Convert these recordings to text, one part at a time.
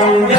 Om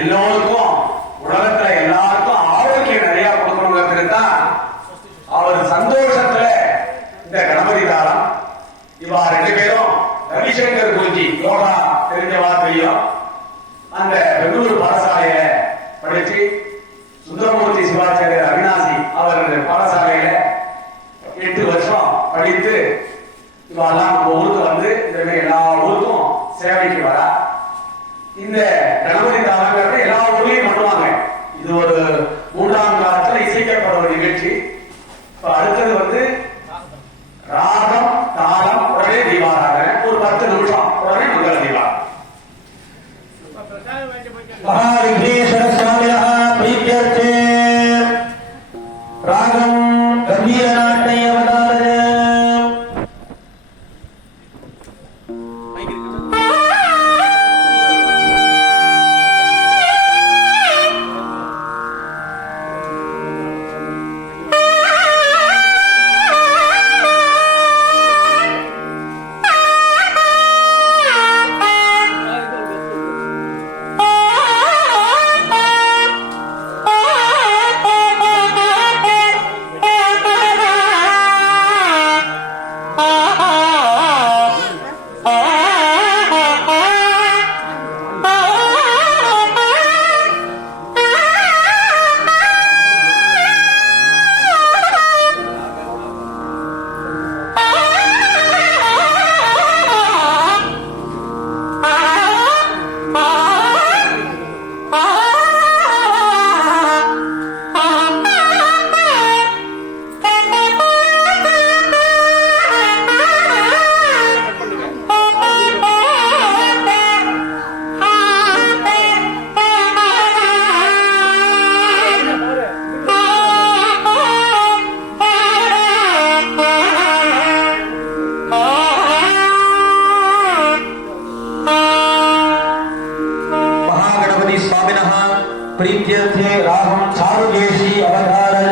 எல்லோருக்கும் உலகத்துல எல்லாருக்கும் ஆரோக்கியம் நிறைய கொடுக்கணுங்கிறது தான் அவர் சந்தோஷத்துல இந்த கணபதி தாளம். இவா ரெண்டு பேரும் ரவிசங்கர் குருஜி யோகா தெரிஞ்சவா தெரியும். அந்த பெங்களூரு பாடசாலையில படிச்சு சுந்தரமூர்த்தி சிவாச்சாரியர் அவினாசி அவர் பாடசாலையில 8 வருஷம் படித்து இவெல்லாம் நம்ம ஊருக்கு வந்து இந்த எல்லா ஊருக்கும் சேவைக்கு வரா. இந்த கணபதி தாளங்கிறத எல்லா ஊர்லயும் பண்ணுவாங்க. இது ஒரு 3ஆம் காலத்துல இசைக்கப்பட ஒரு நிகழ்ச்சி. இப்ப அடுத்தது வந்து ராகம் தாளம் உடனே தீபாராதனை, ஒரு 10 நிமிஷம் உடனே மங்கள தீபாராதனை. महाविघ्नेश्वर स्वामिनः प्रीत्यर्थे रागं गंभीरनाट्य अवतारः प्रीत्यर्थे रागं चारुकेशी अवतारय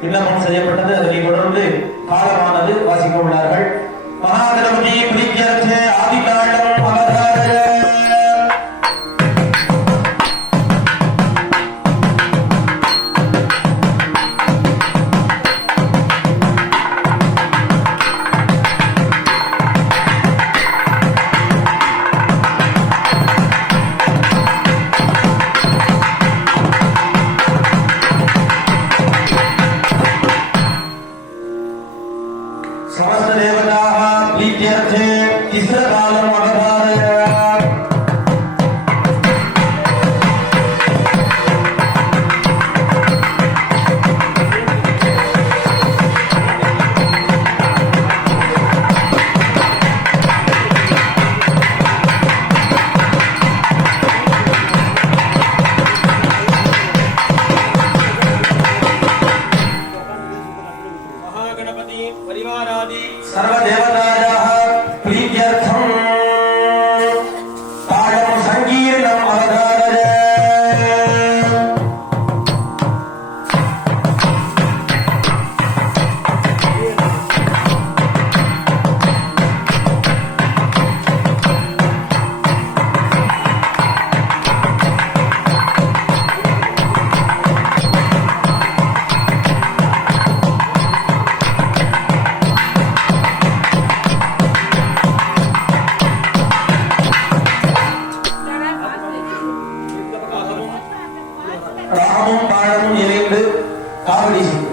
விண்ணப்பம் செய்யப்பட்டது. அதனை தொடர்ந்து காலமானது வாசிக்க உள்ளார்கள். மகாகணபதி பிரித்தியர்த்தே ஆதிகாண்டம் அவதாரய. समस्त देवताः प्रीत्यर्थे तिस्रकालम् अवधारय. महागणपति परिवारादि सर्वदेवतायाः प्रीत्यर्थम् ताडं सङ्कीर्णम् अवधारय. ராமும் பாழமும் இணைந்து காவடி செய்யும்.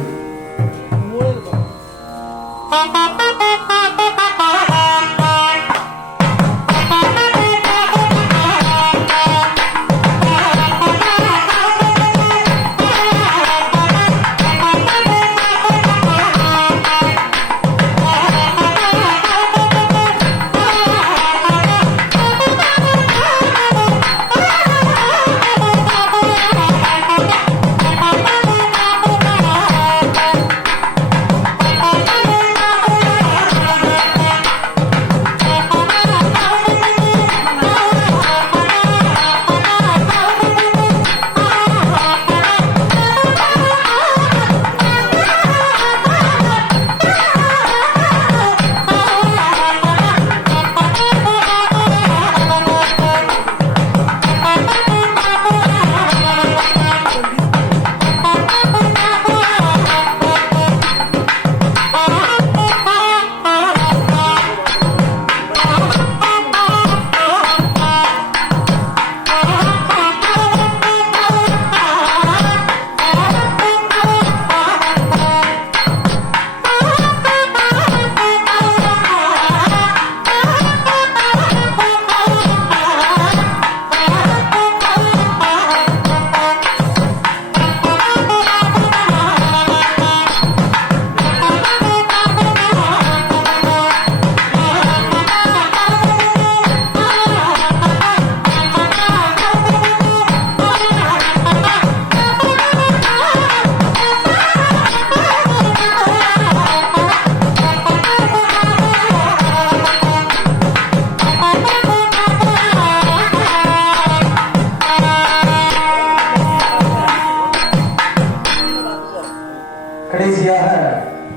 கடைசியாக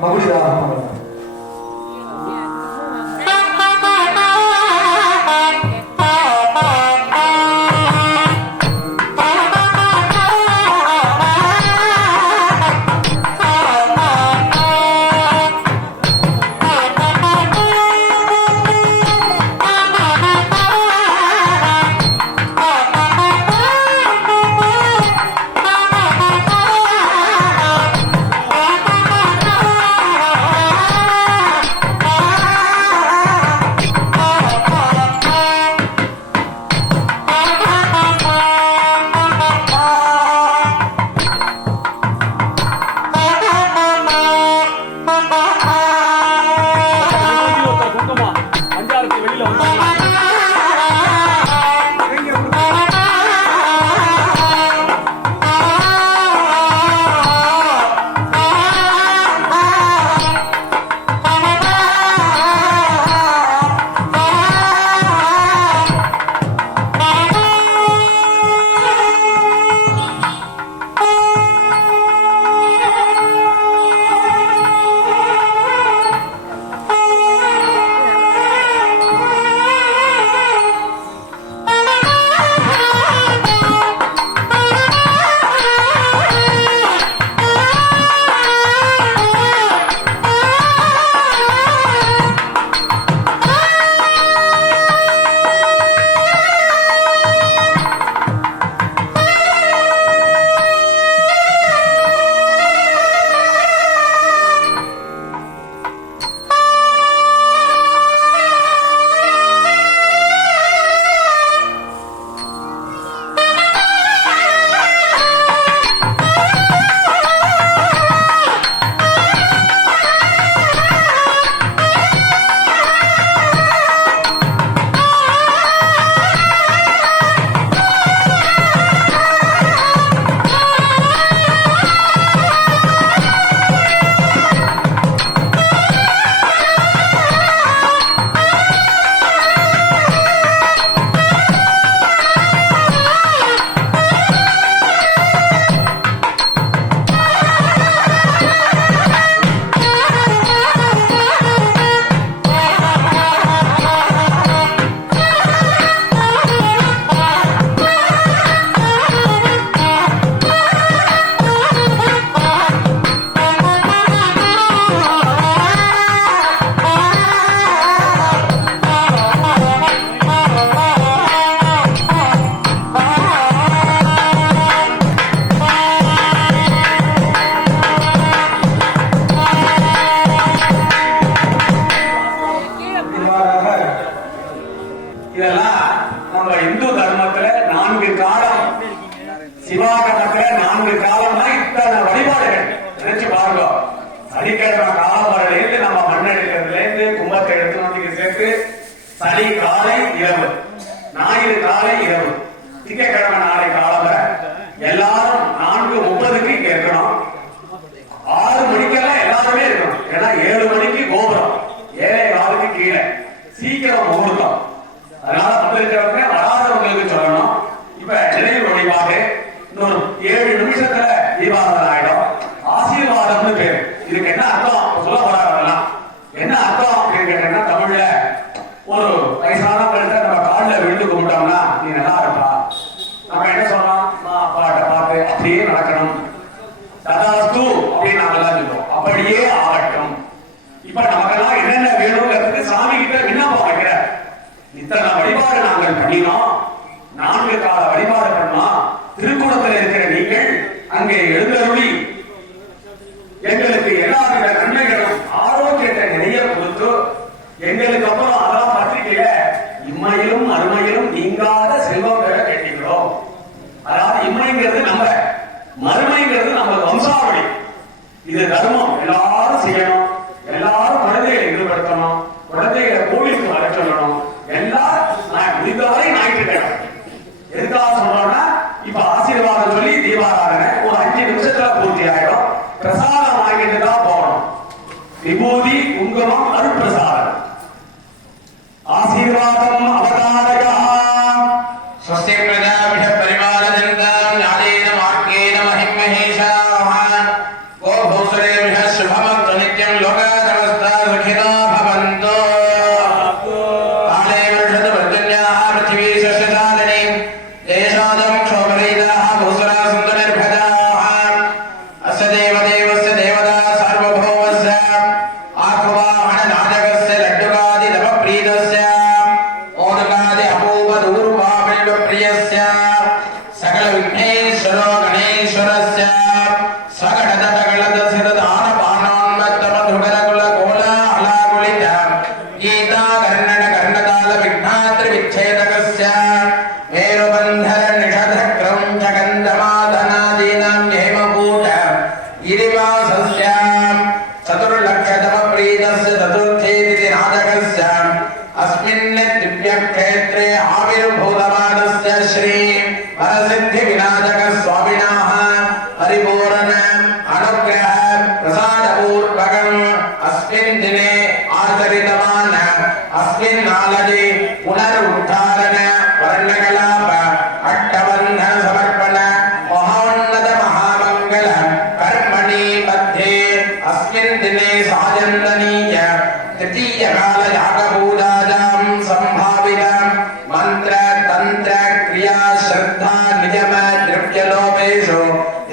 மகுடிதாகம். சனிக்கிழமை காலம்பரையிலிருந்து நம்ம மண் எடுக்கிறதுல இருந்து கும்பத்தை எடுத்து வந்து சேர்த்து சனி காலை இரவு, ஞாயிறு காலை இரவு, திங்கட்கிழமை நாளை காலம்பரை எல்லாரும் 4:30 இங்க இருக்கணும். 6 மணிக்கெல்லாம் எல்லாருமே இருக்கணும். ஏன்னா 7 மணிக்கு கோபுரம், 7:15 கீழே, சீக்கிரம் முகூர்த்தம். அதனால வந்திருக்கிறவங்க வராதவங்களுக்கு சொல்லணும். இப்ப நினைவு வழிபாடு இன்னொரு 7 நிமிஷத்துல தீபாவளி ஆயிடும். ஆசீர்வாதம்னு பேரு. இதுக்கு என்ன அர்த்தம் சொல்ல போறாங்கலாம். என்ன அர்த்தம் அப்படின்னு கேட்டீங்கன்னா, தமிழ்ல ஒரு வயசானவங்கள்ட்ட நம்ம காலில் விழுந்து கும்பிட்டோம்னா நீ நல்லா இருப்பா, நம்ம என்ன சொல்றோம், அப்பாட்ட பார்த்து அப்படியே நடக்கணும், ததாஸ்து அப்படின்னு நாங்கெல்லாம் சொல்லுவோம். அப்படியே ஆகட்டும். இப்ப நமக்கெல்லாம் என்னென்ன வேணுங்கிறதுக்கு சாமி கிட்ட விண்ணப்பம் வைக்கிற இத்தனை வழிபாடு நாங்கள் பண்ணினோம், 4 கால வழிபாடு பண்ணோம். திருக்குளத்தில் இருக்கிற நீங்கள் அங்கே எழுந்தருளி எங்களுக்கு எல்லாவித நன்மைகளும் ஆரோக்கியத்தை நிறைய கொடுத்து எங்களுக்கு அப்புறம் அதான் பத்திரிகையில இம்மையிலும் அருமையிலும் நீங்காத செல்வம் பெற கேட்டீங்களோம். அதாவது இம்மைங்கிறது நம்ம, மறுமைங்கிறது நம்ம வம்சாவளி. இது தர்மம், எல்லாரும் செய்யணும். எல்லாரும் குழந்தைகளை ஈடுபடுத்தணும், குழந்தைகளை கோவிலுக்கு வர சொல்லணும். எல்லாம் முடிந்தவரை ஞாயிற்றுக்கிழமை. எதுக்காக சொல்றோம்னா, இப்ப ஆசீர்வாதம் சொல்லி தீபாராதனை ஒரு 5 நிமிஷத்துல பூர்த்தி ஆயிடும். பிரசாதம் வாங்கிட்டு தான் போகணும். விபூதி, குங்குமம், அருட்பிரசாதம். ஆசீர்வாதம் அவதாரகா स्वस्ति प्रजाभ्यः परिपालयन्तां न्यायेन मार्गेण महिमहेशाः गोभूषणेभ्यः शुभमस्तु नित्यं लोकाः समस्ताः सुखिनो भवन्तु काले वर्षतु पर्जन्याः पृथिवी सस्यशालिनी देशादं क्षोभरहिताः भूसुराः सन्तु निर्भयाः अस्य देवदेवस्य देवता सार्वभौमस्य आह्वाहननायकस्य लड्डुकादिनवप्रीतस्य ओदकादि अपूपदूर्वाबिल्वप्रियस्य सकल विघ्नेश्वरो गणेश्वरस्य सकटतकलदसितदानपानोन्मत्तमधुकरकुलकोलाहलाकुलित गीताकर्णकर्णतालविघ्नात्रिविच्छेदकस्य मेरुबन्धरनिषधक्रौञ्चगन्धमादनादीनां हेमकूट गिरिवासस्य चतुर्लक्षतमप्रीतस्य चतुर्थेति नाटकस्य अस्मिन् दिव्यक्षेत्रे आविर्भूतमानस्य श्री वरसिद्धिविनायक स्वामिनः परिपूर्ण अनुग्रह प्रसादपूर्वकम् अस्मिन् दिने आचरितवान् अस्मिन् नालदि पुनरुद्धारण वर्णकलाप अट्टबन्धन समर्पण महोन्नत महामङ्गल कर्मणि मध्ये अस्मिन् दिने सायन्दनीय तृतीय काल यागपूजायां संभावित मंत्र तंत्र क्रिया श्रद्धा नियम द्रव्यलोपेषु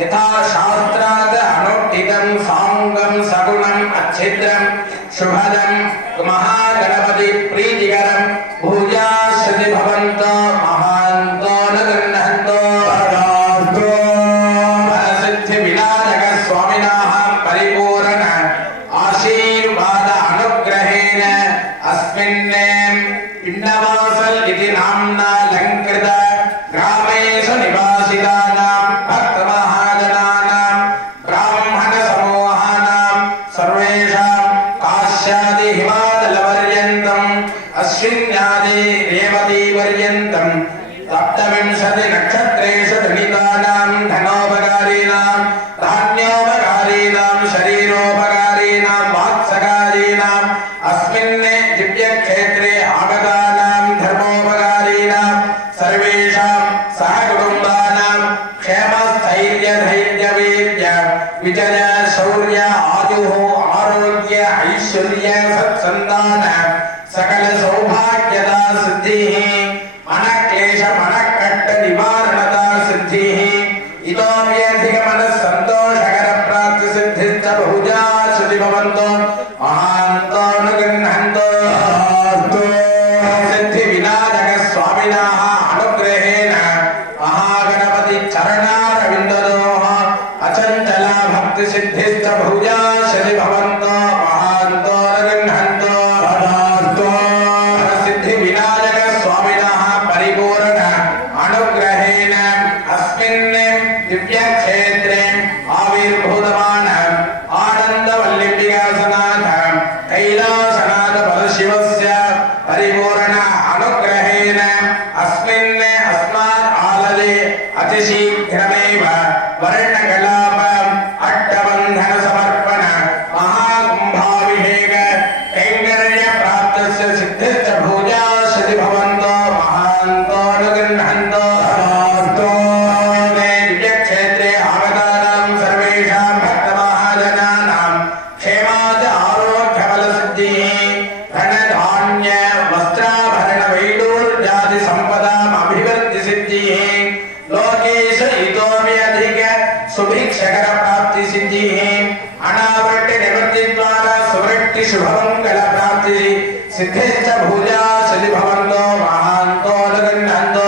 यथा शास्त्रात् अनुष्ठितं साङ्गं सगुणम् अच्छिद्रं शुभदं महागणपति प्रीतिकरं भूयाश्रुति भवन्तो महान्तो न गृह्णन्तो सिद्धिविनायक स्वामिनः परिपूर्ण आशीर्वाद अनुग्रहेण अस्मिन् पिण्डवासल इति नाम्ना अलङ्कृत ग्रामेषु निवासितानां भक्तमहाजनानां ब्राह्मणसमूहानां सर्वेषां काश्यादि हिमाचलपर्यन्तम् अश्विन्यादि रेवतीपर्यन्तं 17 नक्षत्रेषु तृणीतानां धनोपकारीणां धान्योपकारीणां शरीरोपकारीणां वात्सकारीणाम् अस्मिन् दिव्यक्षेत्रे आगतानां धर्मोपकारीणां सर्वेषां सहकुटुम्बानां क्षेमस्थैर्यधैर्यवीर्य विजय शौर्य आयुः आरोग्य ऐश्वर्य सत्सन्तान सकल सौभाग्यदा सिद्धिः मनक्लेश मनक्कट्ट निवारणता सिद्धिः इतोऽप्यधिकमनः प्राप्ति सिद्धिश्च बहुजा श्रुति भवन्तो महान्तो न गृह्णन्तो सिद्धिविनायक स्वामिनः अनुग्रहेण महागणपति चरणारविन्दयोः अचञ्चला भक्ति सिद्धिश्च बहुजा श्रुति भवन्तो महान्तो न गृह्णन्तो सिद्धिविनायक स्वामिनः परिपूर्ण अनुग्रहेण अस्मिन् दिव्यक्षेत्रे आविर्भूतवान् आनन्दवल्लिभिः सिद्धेश्च भूजा सदि भवन्तो महान्तो लगन्नन्तो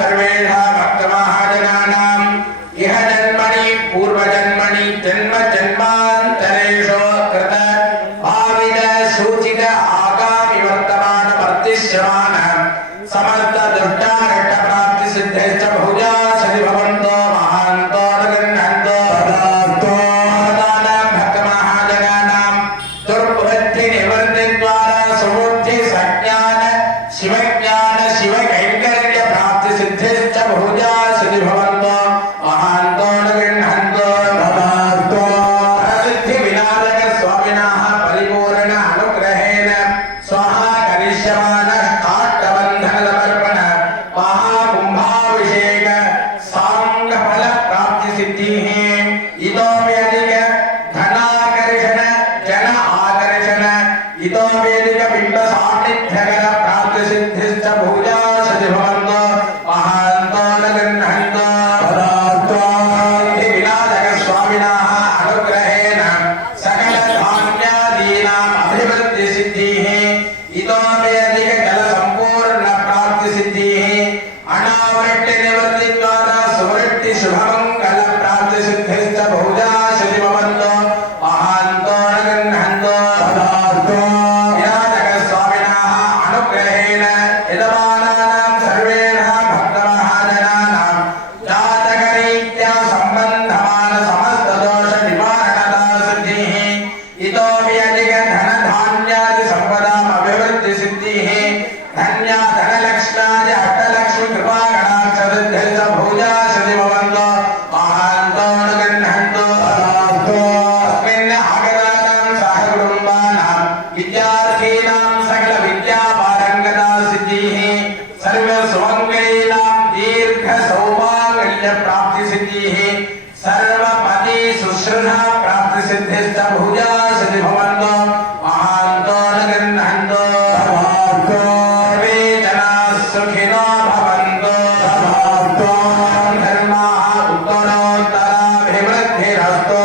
सर्वेषां भक्तमहाजनानाम् इह जन्मनि पूर्वजन्मनि जन्म जन्मान्तरेषु कृत भाविन सूचित आगामि वर्तमान वर्तिष्यमान समस्त दुष्टारिष्ट प्राप्ति सिद्धेश्च भूजा सदि भवन्तो महान्तो लगन्नन्तो भक्तमहाजनानां दुर्बुद्धि निवृत्ति द्वारा सुबुद्धि सज्ञान शिवज्ञान शिवकैंकर्य प्राप्ति सिद्धेश्च भूजा सदि भवन्तो महान्तो लगन्नन्तो प्रसिद्धि विनायक स्वामिनः परिपूर्ण अनुग्रहेण स्वाहा करिष्यमान काष्ठबन्धन समर्पण महाकुंभाभिषेक सांग फल प्राप्ति सिद्धिः इतोप्यधिक धनाकर्षण जन आकर्षण इतोप्यधिक बिंब सान्निध्यकर प्राप्ति सिद्धिश्च भूजा सदि भवन्तो महान्तो लगन्नन्तो विनायक स्वामिनः अनुग्रहेण सकल धान्यादीनाम् अभिवृद्धि सिद्धिः इतोप्यधिक जल संपूर्ण प्राप्ति सिद्धिः अनावृष्टि निवृत्ति द्वारा सुवृष्टि शुभमंगल प्राप्ति सिद्धिश्च भूजा सदि भवन्तो महान्तो लगन्नन्तो विनायक स्वामिनः अनुग्रहेण यजमानानां सर्वेषां भक्तमहाजनानां जातकरीत्या सम्बन्धमान समस्त दोष निवारणता सिद्धिः इतोप्यधिक धन धान्यादि सम्पदाम् अभिवृद्धि सिद्धिः धन्या धनलक्ष्म्यादि अष्टलक्ष्मी कृपा कटाक्ष सिद्धिश्च भूजा सदि भवन्तो महान्तो लगन्नन्तो अस्मिन् आगतानां सहकुटुम्बानां विद्यार्थीनां सकल विद्यापारङ्गता सिद्धिः सर्व सुमङ्गलीनां दीर्घ सौभाग्य प्राप्ति सिद्धिः सर्वपति सुश्रुता प्राप्ति सिद्धिश्च भूजा सदि भवन्तो महान्तो लगन्नन्तो सर्वे जनाः सुखिनो भवन्तो धर्माः उत्तरोत्तराभिवृद्धिरस्तु